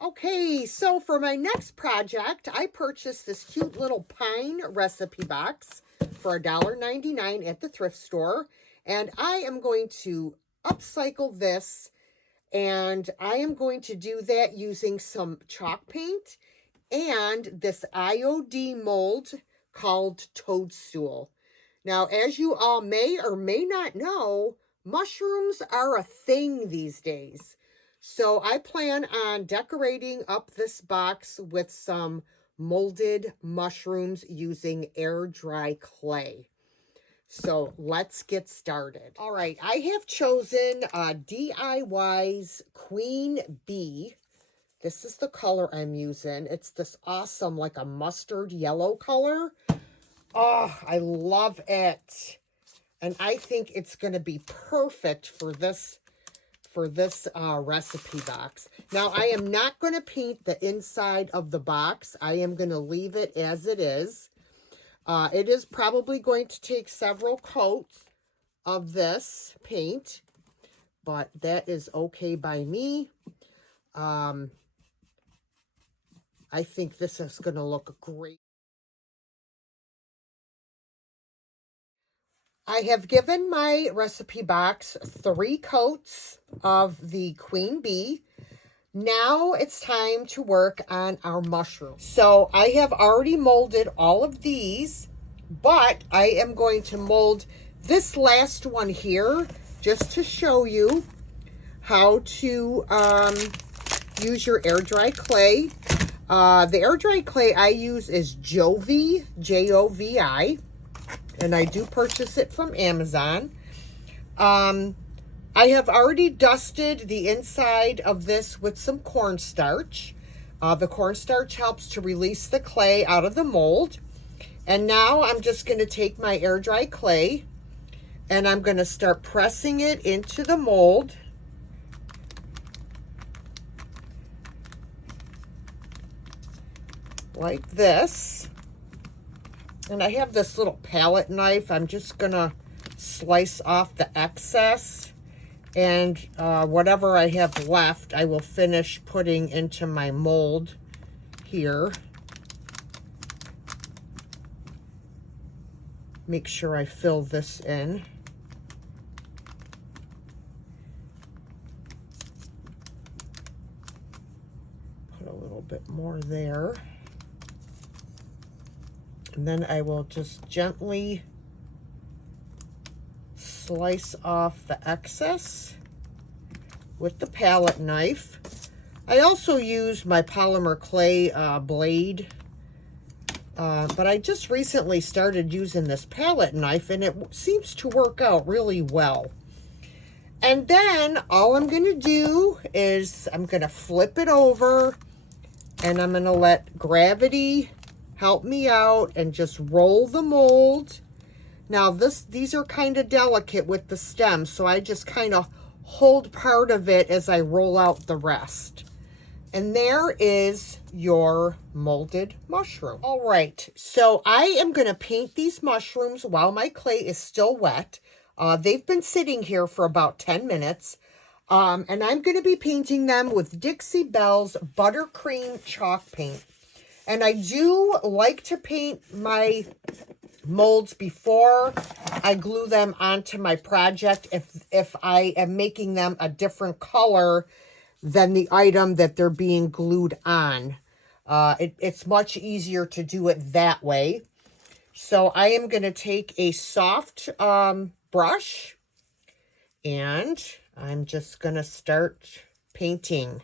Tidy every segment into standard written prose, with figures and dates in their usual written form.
Okay, so for my next project, I purchased this cute little pine recipe box for $1.99 at the thrift store. And I am going to upcycle this, and I am going to do that using some chalk paint and this IOD mold called Toadstool. Now, as you all may or may not know, mushrooms are a thing these days. So I plan on decorating up this box with some molded mushrooms using air dry clay. So let's get started. All right, I have chosen DIY's Queen Bee. This is the color I'm using. It's this awesome, like a mustard yellow color. Oh, I love it. And I think it's going to be perfect for this recipe box. Now, I am not going to paint the inside of the box. I am going to leave it as it is. It is probably going to take several coats of this paint, but that is okay by me. I think this is going to look great. I have given my recipe box 3 coats of the Queen Bee. Now it's time to work on our mushrooms. So I have already molded all of these, but I am going to mold this last one here just to show you how to use your air dry clay. The air dry clay I use is Jovi, Jovi. And I do purchase it from Amazon. I have already dusted the inside of this with some cornstarch. The cornstarch helps to release the clay out of the mold. And now I'm just going to take my air dry clay and I'm going to start pressing it into the mold. Like this. And I have this little palette knife. I'm just going to slice off the excess. And whatever I have left, I will finish putting into my mold here. Make sure I fill this in. Put a little bit more there. And then I will just gently slice off the excess with the palette knife. I also use my polymer clay blade, but I just recently started using this palette knife and it seems to work out really well. And then all I'm going to do is I'm going to flip it over and I'm going to let gravity help me out and just roll the mold. Now these are kind of delicate with the stem, so I just kind of hold part of it as I roll out the rest. And there is your molded mushroom. All right, so I am going to paint these mushrooms while my clay is still wet. They've been sitting here for about 10 minutes. And I'm going to be painting them with Dixie Belle's Buttercream chalk paint. And I do like to paint my molds before I glue them onto my project if I am making them a different color than the item that they're being glued on. It's much easier to do it that way. So I am going to take a soft brush and I'm just going to start painting.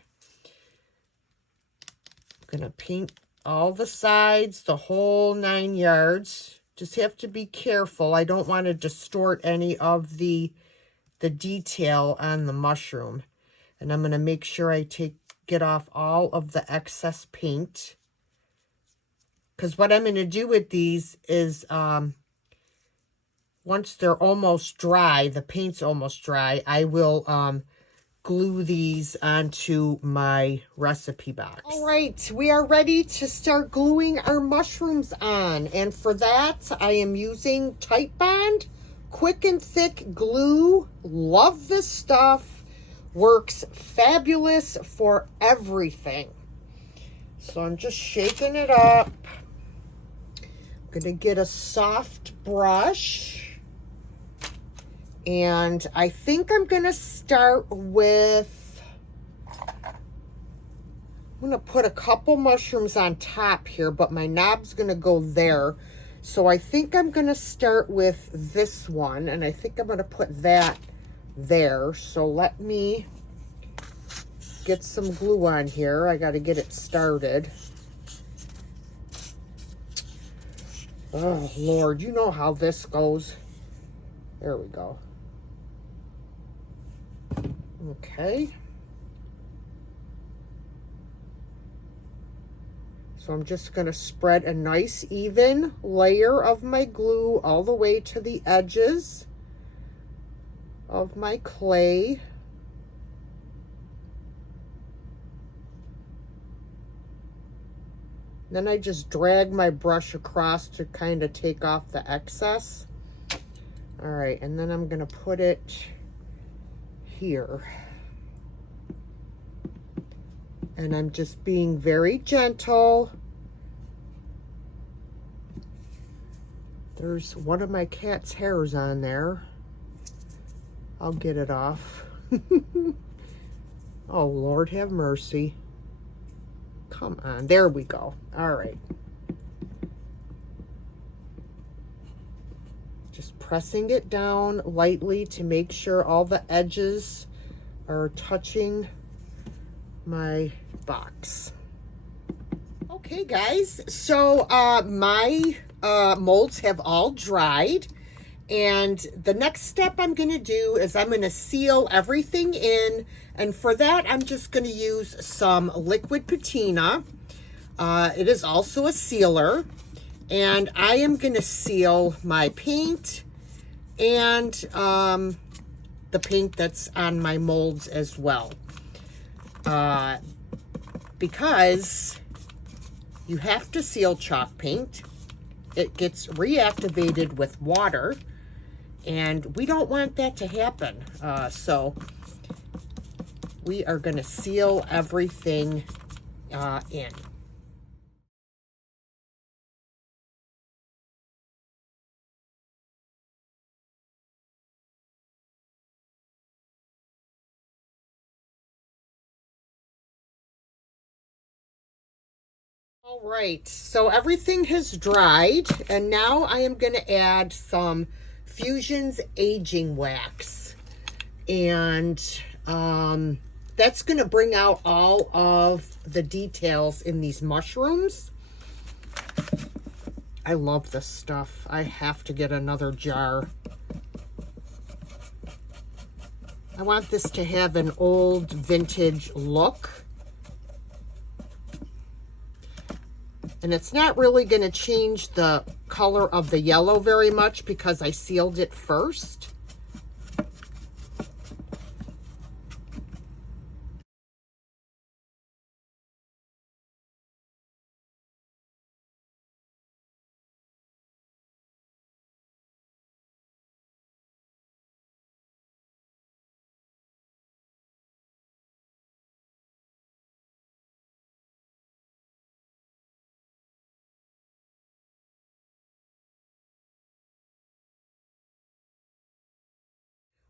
I'm going to paint all the sides, the whole 9 yards. Just have to be careful. I don't want to distort any of the detail on the mushroom. And I'm going to make sure I get off all of the excess paint. Because what I'm going to do with these is, once they're almost dry, the paint's almost dry, I will glue these onto my recipe box. All right, we are ready to start gluing our mushrooms on. And for that, I am using Titebond Quick and Thick Glue. Love this stuff. Works fabulous for everything. So I'm just shaking it up. I'm gonna get a soft brush. And I think I'm gonna start with, I'm gonna put a couple mushrooms on top here, but my knob's gonna go there. So I think I'm gonna start with this one, and I think I'm gonna put that there. So let me get some glue on here. I gotta get it started. Oh, Lord, you know how this goes. There we go. Okay. So I'm just going to spread a nice even layer of my glue all the way to the edges of my clay. Then I just drag my brush across to kind of take off the excess. All right, and then I'm going to put it here. And I'm just being very gentle. There's one of my cat's hairs on there. I'll get it off. Oh, Lord have mercy. Come on, there we go. All right. Just pressing it down lightly to make sure all the edges are touching my box. Okay, guys, so my molds have all dried, and the next step I'm going to do is I'm going to seal everything in, and for that I'm just going to use some liquid patina. It is also a sealer, and I am going to seal my paint and the paint that's on my molds as well. Because you have to seal chalk paint. It gets reactivated with water, and we don't want that to happen. So we are going to seal everything in. All right, so everything has dried, and now I am going to add some Fusion's aging wax, and that's going to bring out all of the details in these mushrooms. I love this stuff. I have to get another jar. I want this to have an old vintage look. And it's not really going to change the color of the yellow very much because I sealed it first.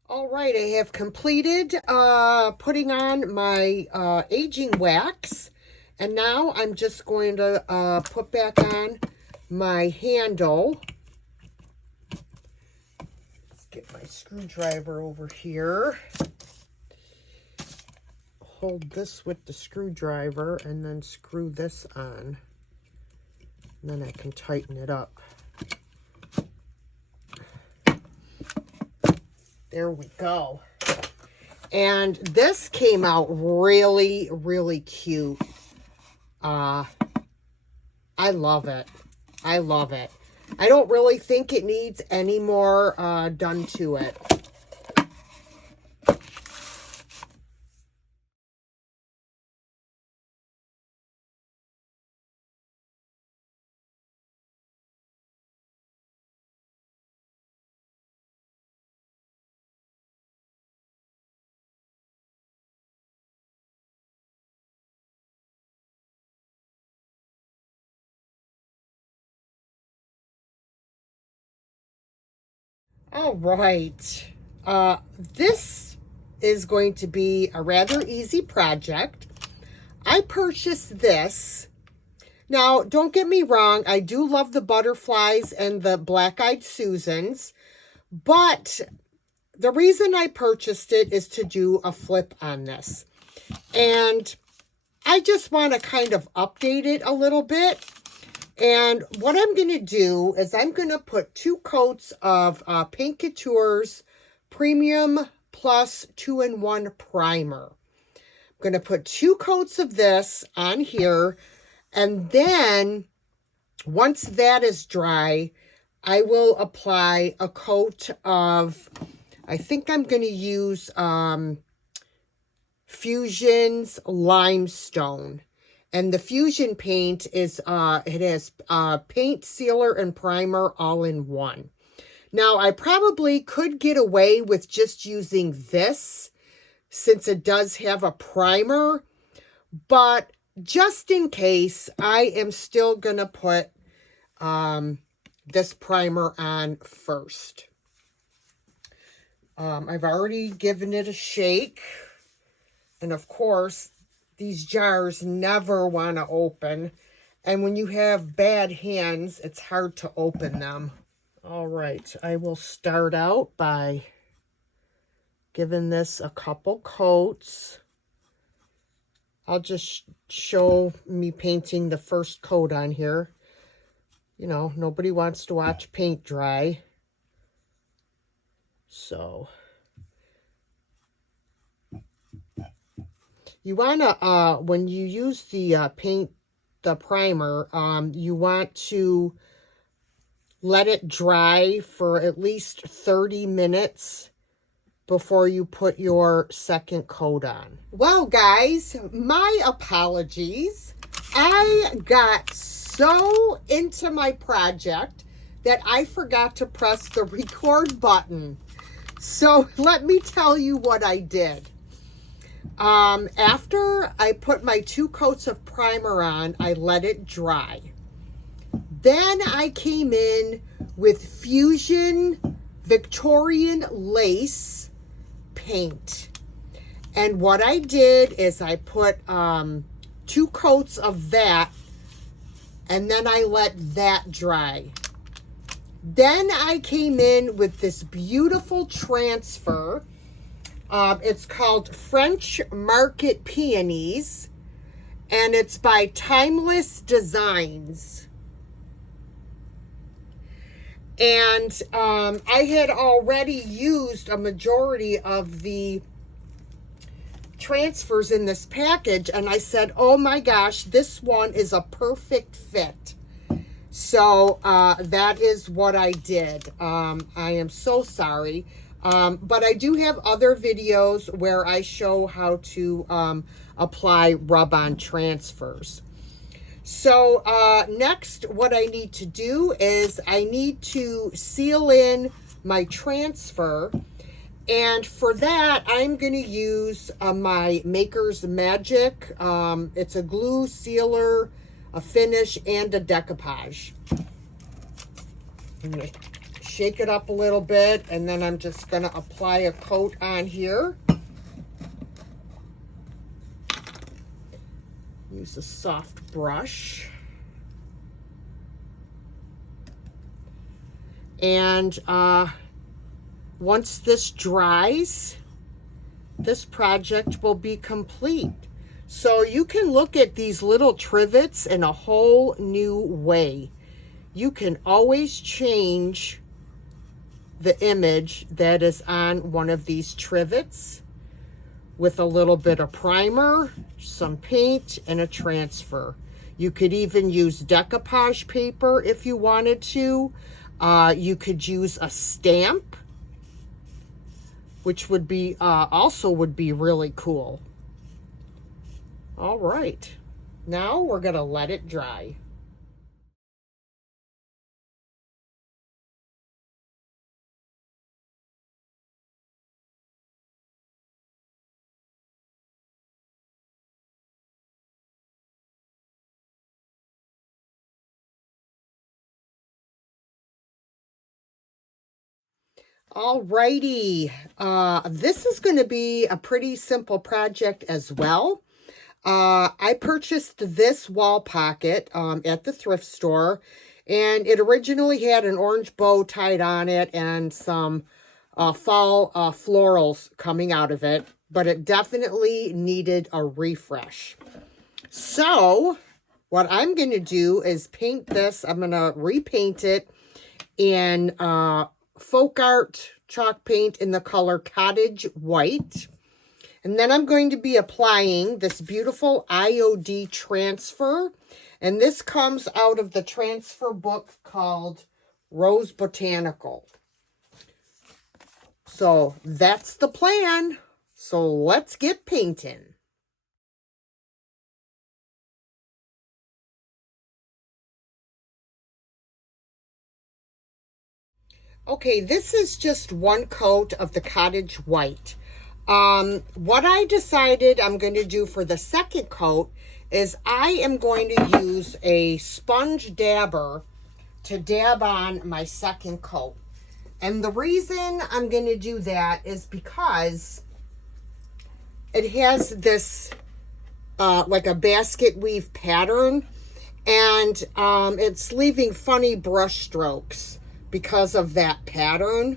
All right, I have completed putting on my aging wax. And now I'm just going to put back on my handle. Let's get my screwdriver over here. Hold this with the screwdriver and then screw this on. And then I can tighten it up. There we go. And this came out really, really cute. I love it. I love it. I don't really think it needs any more done to it. All right. This is going to be a rather easy project. I purchased this. Now, don't get me wrong. I do love the butterflies and the black-eyed Susans, but the reason I purchased it is to do a flip on this. And I just want to kind of update it a little bit. And what I'm going to do is I'm going to put 2 coats of Paint Couture's Premium Plus 2-in-1 Primer. I'm going to put 2 coats of this on here. And then once that is dry, I will apply a coat of, I think I'm going to use Fusion's Limestone. And the Fusion paint is, it has paint, sealer, and primer all in one. Now, I probably could get away with just using this since it does have a primer. But just in case, I am still going to put this primer on first. I've already given it a shake. And of course, these jars never want to open. And when you have bad hands, it's hard to open them. All right, I will start out by giving this a couple coats. I'll just show me painting the first coat on here. You know, nobody wants to watch paint dry. So you want to, when you use the the primer, you want to let it dry for at least 30 minutes before you put your second coat on. Well, guys, my apologies. I got so into my project that I forgot to press the record button. So let me tell you what I did. After I put my 2 coats of primer on, I let it dry. Then I came in with Fusion Victorian Lace paint. And what I did is I put 2 coats of that, and then I let that dry. Then I came in with this beautiful transfer. It's called French Market Peonies, and it's by Timeless Designs. And I had already used a majority of the transfers in this package, and I said, oh my gosh, this one is a perfect fit. So that is what I did. I am so sorry. But I do have other videos where I show how to apply rub-on transfers. So next, what I need to do is I need to seal in my transfer. And for that, I'm going to use my Maker's Magic. It's a glue, sealer, a finish, and a decoupage. I'm going to shake it up a little bit, and then I'm just going to apply a coat on here. Use a soft brush. And once this dries, this project will be complete. So you can look at these little trivets in a whole new way. You can always change the image that is on one of these trivets with a little bit of primer, some paint, and a transfer. You could even use decoupage paper if you wanted to. You could use a stamp, which would be also would be really cool. All right, now we're gonna let it dry. Alrighty, this is going to be a pretty simple project as well. I purchased this wall pocket at the thrift store, and it originally had an orange bow tied on it and some fall florals coming out of it, but it definitely needed a refresh. So what I'm going to do is paint this. I'm going to repaint it in folk art chalk paint in the color Cottage White. And then I'm going to be applying this beautiful IOD transfer. And this comes out of the transfer book called Rose Botanical. So that's the plan. So let's get painting. Okay, this is just one coat of the Cottage White. What I decided I'm going to do for the second coat is I am going to use a sponge dabber to dab on my second coat. And the reason I'm going to do that is because it has this like a basket weave pattern, and it's leaving funny brush strokes because of that pattern.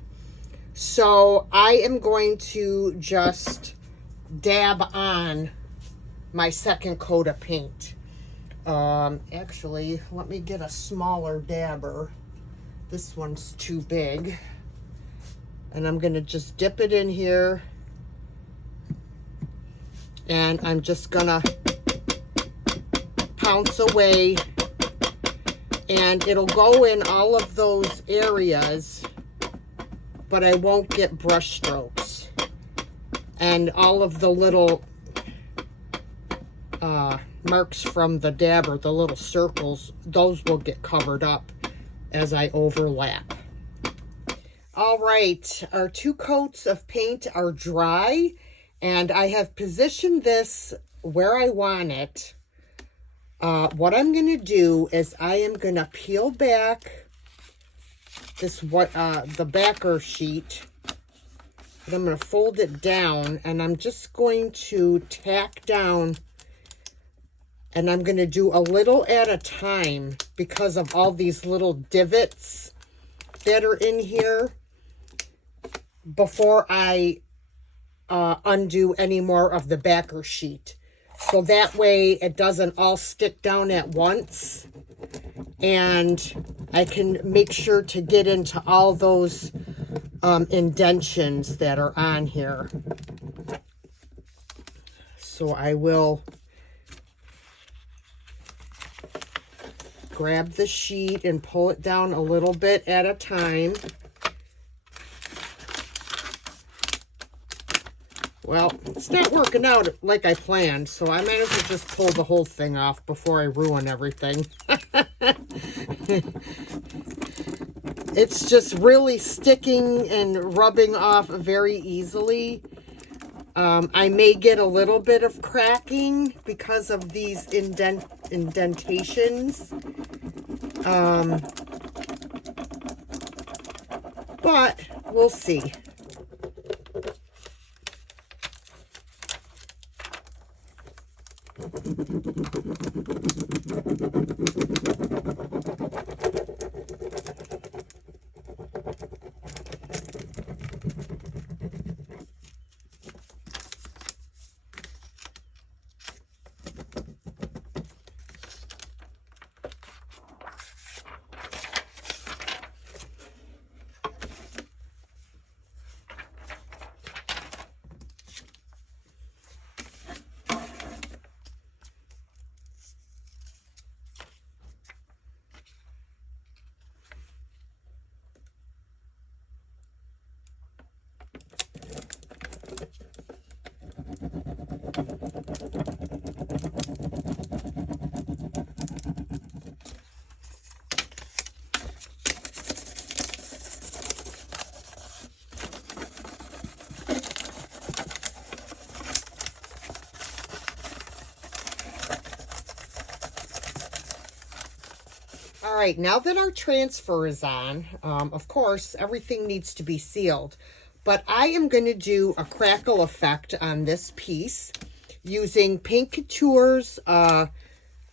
So I am going to just dab on my second coat of paint. Actually, let me get a smaller dabber. This one's too big. And I'm going to just dip it in here. And I'm just going to pounce away. And it'll go in all of those areas, but I won't get brush strokes. And all of the little marks from the dabber, the little circles, those will get covered up as I overlap. All right, our two coats of paint are dry, and I have positioned this where I want it. What I'm going to do is I am going to peel back this the backer sheet, and I'm going to fold it down, and I'm just going to tack down, and I'm going to do a little at a time because of all these little divots that are in here before I undo any more of the backer sheet. So that way it doesn't all stick down at once, and I can make sure to get into all those indentions that are on here. So I will grab the sheet and pull it down a little bit at a time. Well, it's not working out like I planned, so I might as well just pull the whole thing off before I ruin everything. It's just really sticking and rubbing off very easily. I may get a little bit of cracking because of these indentations. But we'll see. right, now that our transfer is on, of course, everything needs to be sealed. But I am going to do a crackle effect on this piece using Paint Couture's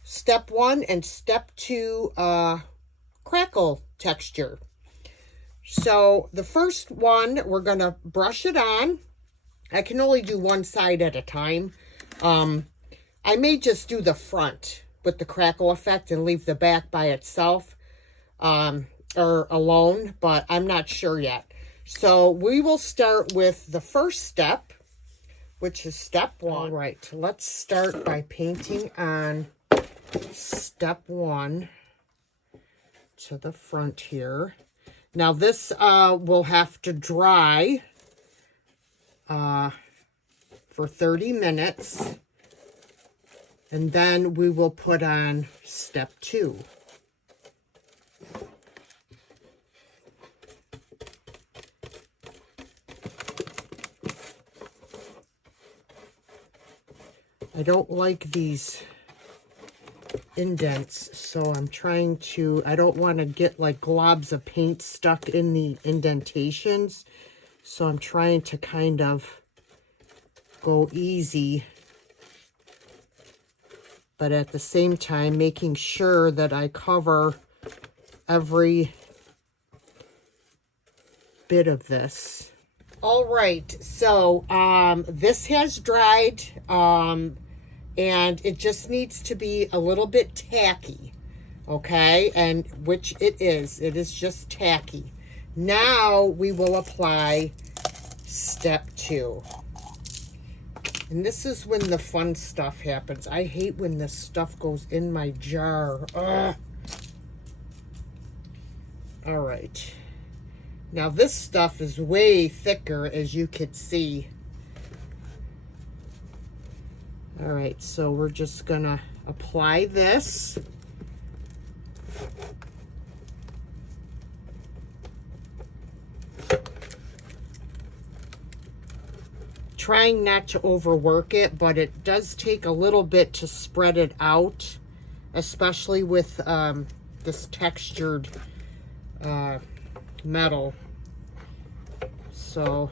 Step 1 and Step 2 crackle texture. So the first one, we're going to brush it on. I can only do one side at a time. I may just do the front with the crackle effect and leave the back by itself or alone, but I'm not sure yet. So we will start with the first step, which is step 1. All right, let's start by painting on step 1 to the front here. Now this will have to dry for 30 minutes. And then we will put on step 2. I don't like these indents, so I'm trying to, I don't want to get like globs of paint stuck in the indentations. So I'm trying to kind of go easy, but at the same time making sure that I cover every bit of this. All right, so this has dried, and it just needs to be a little bit tacky, okay? And which it is just tacky. Now we will apply step 2. And this is when the fun stuff happens. I hate when this stuff goes in my jar. Ugh. All right. Now this stuff is way thicker, as you could see. All right, so we're just gonna apply this. Trying not to overwork it, but it does take a little bit to spread it out, especially with this textured metal. So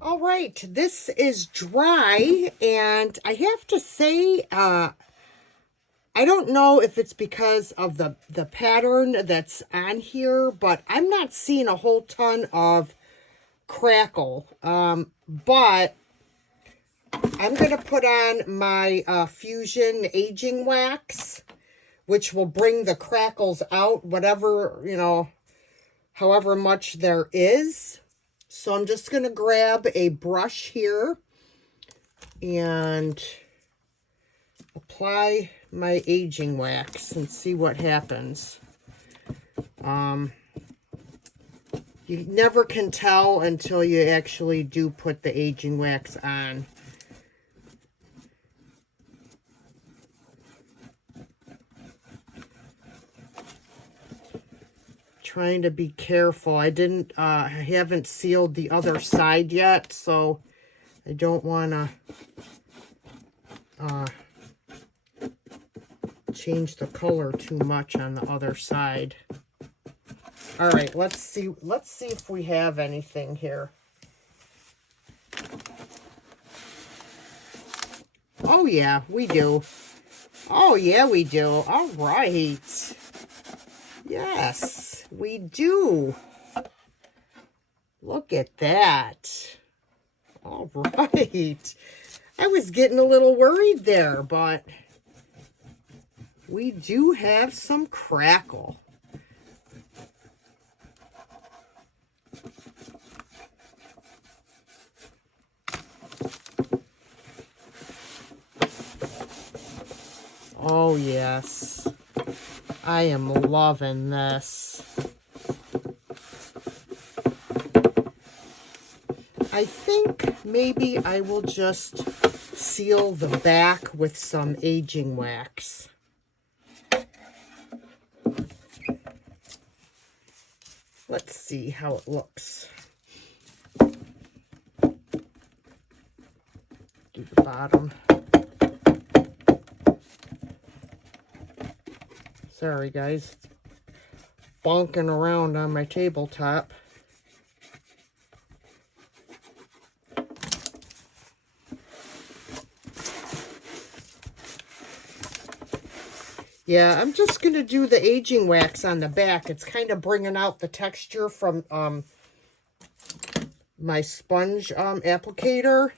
all right, this is dry, and I have to say, I don't know if it's because of the pattern that's on here, but I'm not seeing a whole ton of crackle. But I'm going to put on my Fusion Aging Wax, which will bring the crackles out, whatever, you know, however much there is. So I'm just going to grab a brush here and apply my aging wax and see what happens. You never can tell until you actually do put the aging wax on. Trying to be careful. I haven't sealed the other side yet, so I don't want to change the color too much on the other side. All right, let's see if we have anything here. Oh yeah, we do. Oh yeah, we do. All right. Yes, we do. Look at that. All right. I was getting a little worried there, but we do have some crackle. Oh, yes. I am loving this. I think maybe I will just seal the back with some aging wax. Let's see how it looks. do the bottom. Sorry, guys. It's bonking around on my tabletop. Yeah, I'm just going to do the aging wax on the back. It's kind of bringing out the texture from my sponge applicator.